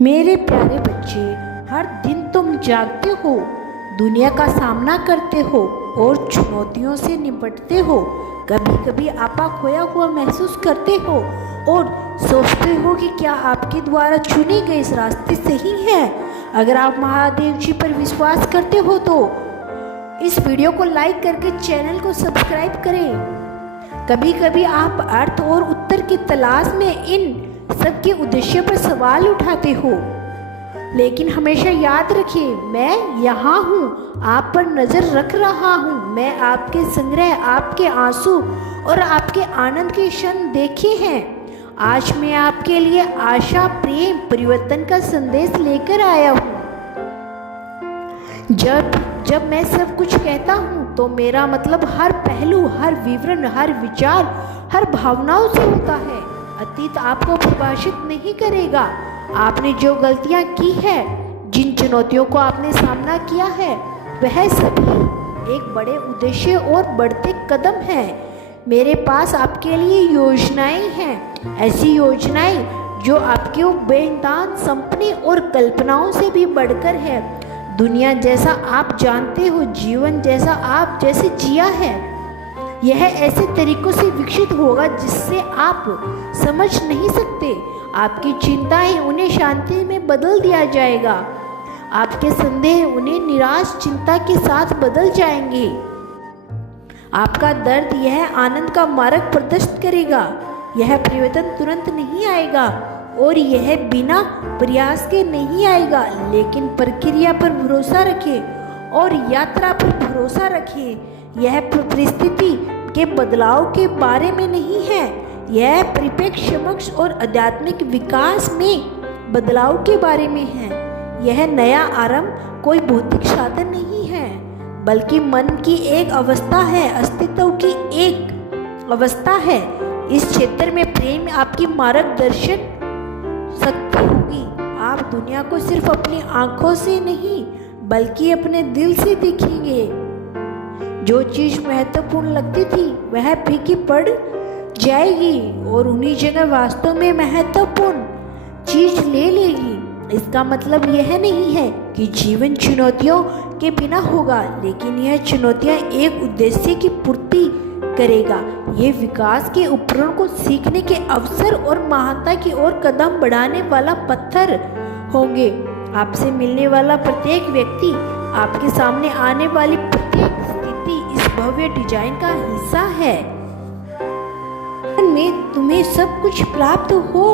मेरे प्यारे बच्चे, हर दिन तुम जागते हो, दुनिया का सामना करते हो और चुनौतियों से निपटते हो। कभी कभी आपा खोया हुआ महसूस करते हो और सोचते हो कि क्या आपके द्वारा चुने गए इस रास्ते सही है। अगर आप महादेव जी पर विश्वास करते हो तो इस वीडियो को लाइक करके चैनल को सब्सक्राइब करें। कभी कभी आप अर्थ और उत्तर की तलाश में इन सबके उद्देश्य पर सवाल उठाते हो, लेकिन हमेशा याद रखिए, मैं यहाँ हूँ, आप पर नजर रख रहा हूँ। मैं आपके संग्रह, आपके आंसू और आपके आनंद के क्षण देखे हैं। आज मैं आपके लिए आशा, प्रेम, परिवर्तन का संदेश लेकर आया हूँ। जब मैं सब कुछ कहता हूँ तो मेरा मतलब हर पहलू, हर विवरण, हर विचार, हर भावनाओं से होता है। अतीत आपको प्रभावित नहीं करेगा। आपने जो गलतियां की है, जिन चुनौतियों को आपने सामना किया है, वह सभी एक बड़े उद्देश्य और बढ़ते कदम हैं। मेरे पास आपके लिए योजनाएं हैं, ऐसी योजनाएं जो आपके बेईमान सपने और कल्पनाओं से भी बढ़कर है। दुनिया जैसा आप जानते हो, जीवन जैसा आप जैसे जिया है, यह ऐसे तरीकों से विकसित होगा जिससे आप समझ नहीं सकते। आपकी चिंताएं, उन्हें शांति में बदल दिया जाएगा। आपके संदेह उन्हें निराश चिंता के साथ बदल जाएंगे। आपका दर्द यह आनंद का मार्ग प्रदर्शित करेगा। यह परिवर्तन तुरंत नहीं आएगा और यह बिना प्रयास के नहीं आएगा, लेकिन प्रक्रिया पर भरोसा रखें और यात्रा पर भरोसा रखें। यह परिस्थिति के बदलाव के बारे में नहीं है, यह परिप्रेक्ष्य, समक्ष और आध्यात्मिक विकास में बदलाव के बारे में है। यह नया आरंभ कोई भौतिक साधन नहीं है, बल्कि मन की एक अवस्था है, अस्तित्व की एक अवस्था है। इस क्षेत्र में प्रेम आपकी मार्गदर्शन शक्ति होगी। आप दुनिया को सिर्फ अपनी आंखों से नहीं, बल्कि अपने दिल से देखेंगे। जो चीज महत्वपूर्ण लगती थी वह फीकी पड़ जाएगी और उन्हीं जगह वास्तव में महत्वपूर्ण चीज ले लेगी। इसका मतलब यह नहीं है कि जीवन चुनौतियों के बिना होगा, लेकिन यह चुनौतियां एक उद्देश्य की पूर्ति करेगा। ये विकास के उपकरण को सीखने के अवसर और महानता की ओर कदम बढ़ाने वाला पत्थर होंगे। आपसे मिलने वाला प्रत्येक व्यक्ति, आपके सामने आने वाली प्रत्येक इस भव्य डिजाइन का हिस्सा है। में तुम्हें सब कुछ प्राप्त हो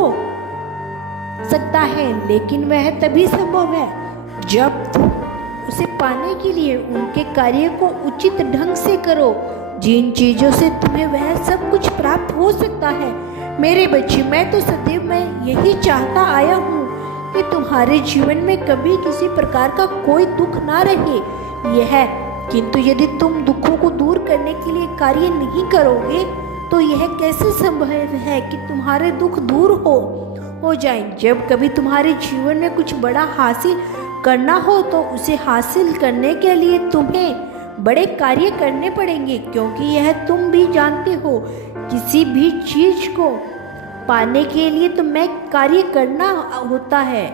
सकता है, लेकिन वह तभी संभव है जब तुम उसे पाने के लिए उनके कार्य को उचित ढंग से करो। जिन चीजों से तुम्हें वह सब कुछ प्राप्त हो सकता है, मेरे बच्चे, मैं तो सदैव मैं यही चाहता आया हूँ कि तुम्हारे जीवन में कभी किसी प्रकार का कोई दुख ना रहे। किंतु यदि तुम दुखों को दूर करने के लिए कार्य नहीं करोगे तो यह कैसे संभव है कि तुम्हारे दुख दूर हो जाएं। जब कभी तुम्हारे जीवन में कुछ बड़ा हासिल करना हो तो उसे हासिल करने के लिए तुम्हें बड़े कार्य करने पड़ेंगे, क्योंकि यह तुम भी जानते हो, किसी भी चीज को पाने के लिए तुम्हें कार्य करना होता है।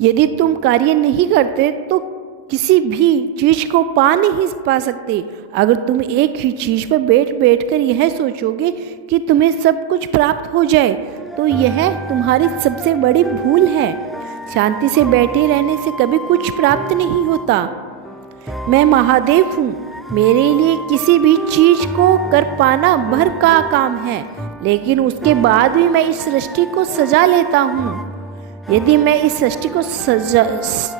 यदि तुम कार्य नहीं करते तो किसी भी चीज को पा नहीं पा सकते। अगर तुम एक ही चीज पर बैठ कर यह सोचोगे कि तुम्हें सब कुछ प्राप्त हो जाए तो यह तुम्हारी सबसे बड़ी भूल है। शांति से बैठे रहने से कभी कुछ प्राप्त नहीं होता। मैं महादेव हूँ, मेरे लिए किसी भी चीज को कर पाना भर का काम है, लेकिन उसके बाद भी मैं इस सृष्टि को सजा लेता हूँ। यदि मैं इस सृष्टि को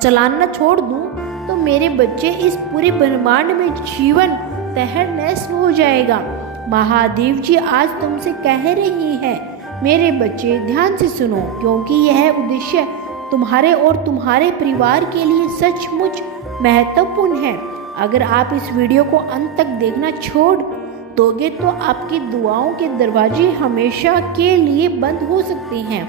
चलाना छोड़ दूँ तो मेरे बच्चे, इस पूरे ब्रह्मांड में जीवन तहस-नहस हो जाएगा। महादेव जी आज तुमसे कह रही है, मेरे बच्चे ध्यान से सुनो, क्योंकि यह उद्देश्य तुम्हारे और तुम्हारे परिवार के लिए सचमुच महत्वपूर्ण है। अगर आप इस वीडियो को अंत तक देखना छोड़ दोगे तो आपकी दुआओं के दरवाजे हमेशा के लिए बंद हो सकते हैं।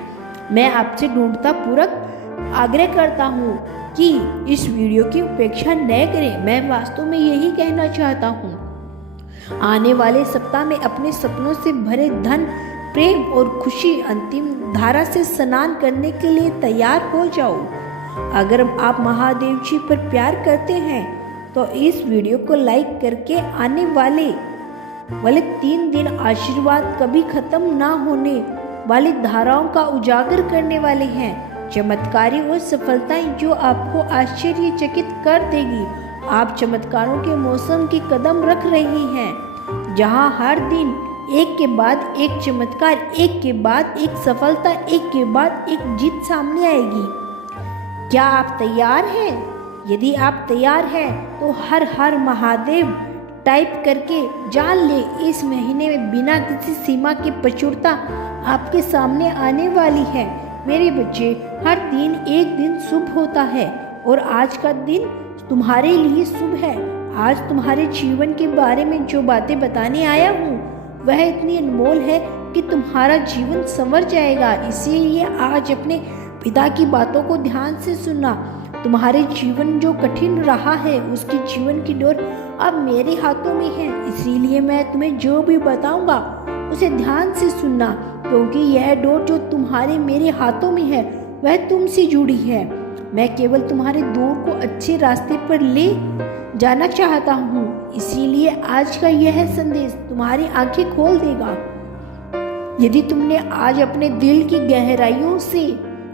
मैं आपसे ढूंढता पूर्वक आग्रह करता हूँ कि इस वीडियो की उपेक्षा न करें। मैं वास्तव में यही कहना चाहता हूँ। आने वाले सप्ताह में अपने सपनों से भरे धन प्रेम और खुशी अंतिम धारा से स्नान करने के लिए तैयार हो जाओ। अगर आप महादेव जी पर प्यार करते हैं तो इस वीडियो को लाइक करके आने वाले 3 दिन आशीर्वाद कभी खत्म ना होने वाली धाराओं का उजागर करने वाले हैं। चमत्कारी और सफलताएं जो आपको आश्चर्यचकित कर देगी। आप चमत्कारों के मौसम की कदम रख रही हैं, जहां हर दिन एक के बाद एक चमत्कार, एक के बाद एक सफलता, एक के बाद एक जीत सामने आएगी। क्या आप तैयार हैं? यदि आप तैयार हैं तो हर हर महादेव टाइप करके जान ले, इस महीने में बिना किसी सीमा की प्रचुरता आपके सामने आने वाली है। मेरे बच्चे, हर दिन एक दिन शुभ होता है और आज का दिन तुम्हारे लिए शुभ है। आज तुम्हारे जीवन के बारे में जो बातें बताने आया हूँ वह इतनी अनमोल है कि तुम्हारा जीवन संवर जाएगा। इसीलिए आज अपने पिता की बातों को ध्यान से सुनना। तुम्हारे जीवन जो कठिन रहा है उसकी जीवन की डोर अब मेरे हाथों में है। इसीलिए मैं तुम्हें जो भी बताऊंगा उसे ध्यान से सुनना, क्योंकि यह डोर जो तुम्हारे मेरे हाथों में है वह तुमसे जुड़ी है। मैं केवल तुम्हारे दूर को अच्छे रास्ते पर ले जाना चाहता हूँ। इसीलिए आज का यह संदेश तुम्हारी आंखें खोल देगा। यदि तुमने आज अपने दिल की गहराइयों से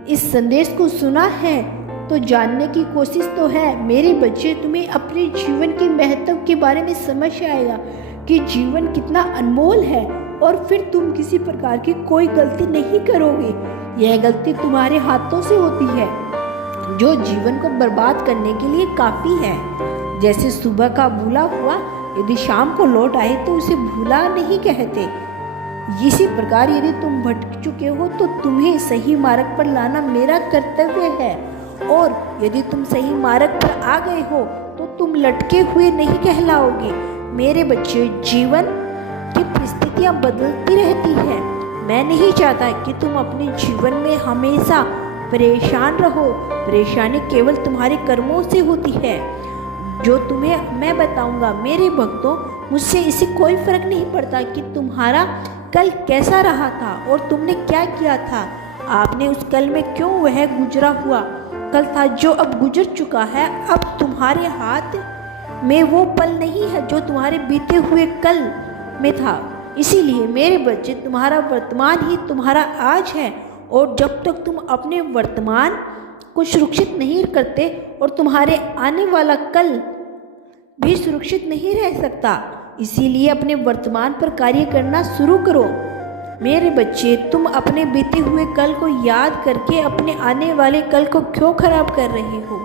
इस संदेश को सुना है तो जानने की कोशिश तो है। मेरे बच्चे, तुम्हें अपने जीवन के महत्व के बारे में समझ आएगा कि जीवन कितना अनमोल है और फिर तुम किसी प्रकार की कोई गलती नहीं करोगे। यह गलती तुम्हारे हाथों से होती है जो जीवन को बर्बाद करने के लिए काफ़ी है। जैसे सुबह का भूला हुआ यदि शाम को लौट आए तो उसे भूला नहीं कहते। इसी प्रकार यदि तुम भटक चुके हो तो तुम्हें सही मार्ग पर लाना मेरा कर्तव्य है, और यदि तुम सही मार्ग पर आ गए हो तो तुम लटके हुए नहीं कहलाओगे। मेरे बच्चे, जीवन की परिस्थितियां बदलती रहती हैं। मैं नहीं चाहता कि तुम अपने जीवन में हमेशा परेशान रहो। परेशानी केवल तुम्हारे कर्मों से होती है जो तुम्हें मैं बताऊंगा। मेरे भक्तों, मुझसे इसे कोई फर्क नहीं पड़ता कि तुम्हारा कल कैसा रहा था और तुमने क्या किया था। आपने उस कल में क्यों वह गुजरा हुआ कल था जो अब गुजर चुका है। अब तुम्हारे हाथ में वो पल नहीं है जो तुम्हारे बीते हुए कल में था। इसीलिए मेरे बच्चे, तुम्हारा वर्तमान ही तुम्हारा आज है, और जब तक तुम अपने वर्तमान को सुरक्षित नहीं करते और तुम्हारे आने वाला कल भी सुरक्षित नहीं रह सकता। इसीलिए अपने वर्तमान पर कार्य करना शुरू करो। मेरे बच्चे, तुम अपने बीते हुए कल को याद करके अपने आने वाले कल को क्यों खराब कर रहे हो?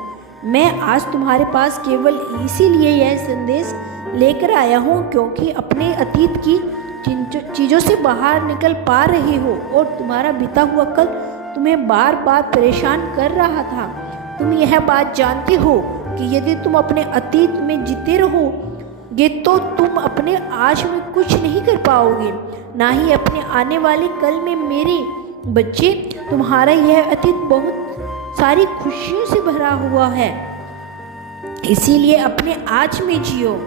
मैं आज तुम्हारे पास केवल इसीलिए यह संदेश लेकर आया हूँ क्योंकि अपने अतीत की चीज़ों से बाहर निकल पा रहे हो, और तुम्हारा बीता हुआ कल तुम्हें बार बार परेशान कर रहा था। तुम यह बात जानते हो कि यदि तुम अपने अतीत में जीते रहोगे तो तुम अपने आज में कुछ नहीं कर पाओगे, ना ही अपने आने वाले कल में। मेरे बच्चे, तुम्हारा यह अतीत बहुत सारी खुशियों से भरा हुआ है। इसीलिए अपने आज में जियो।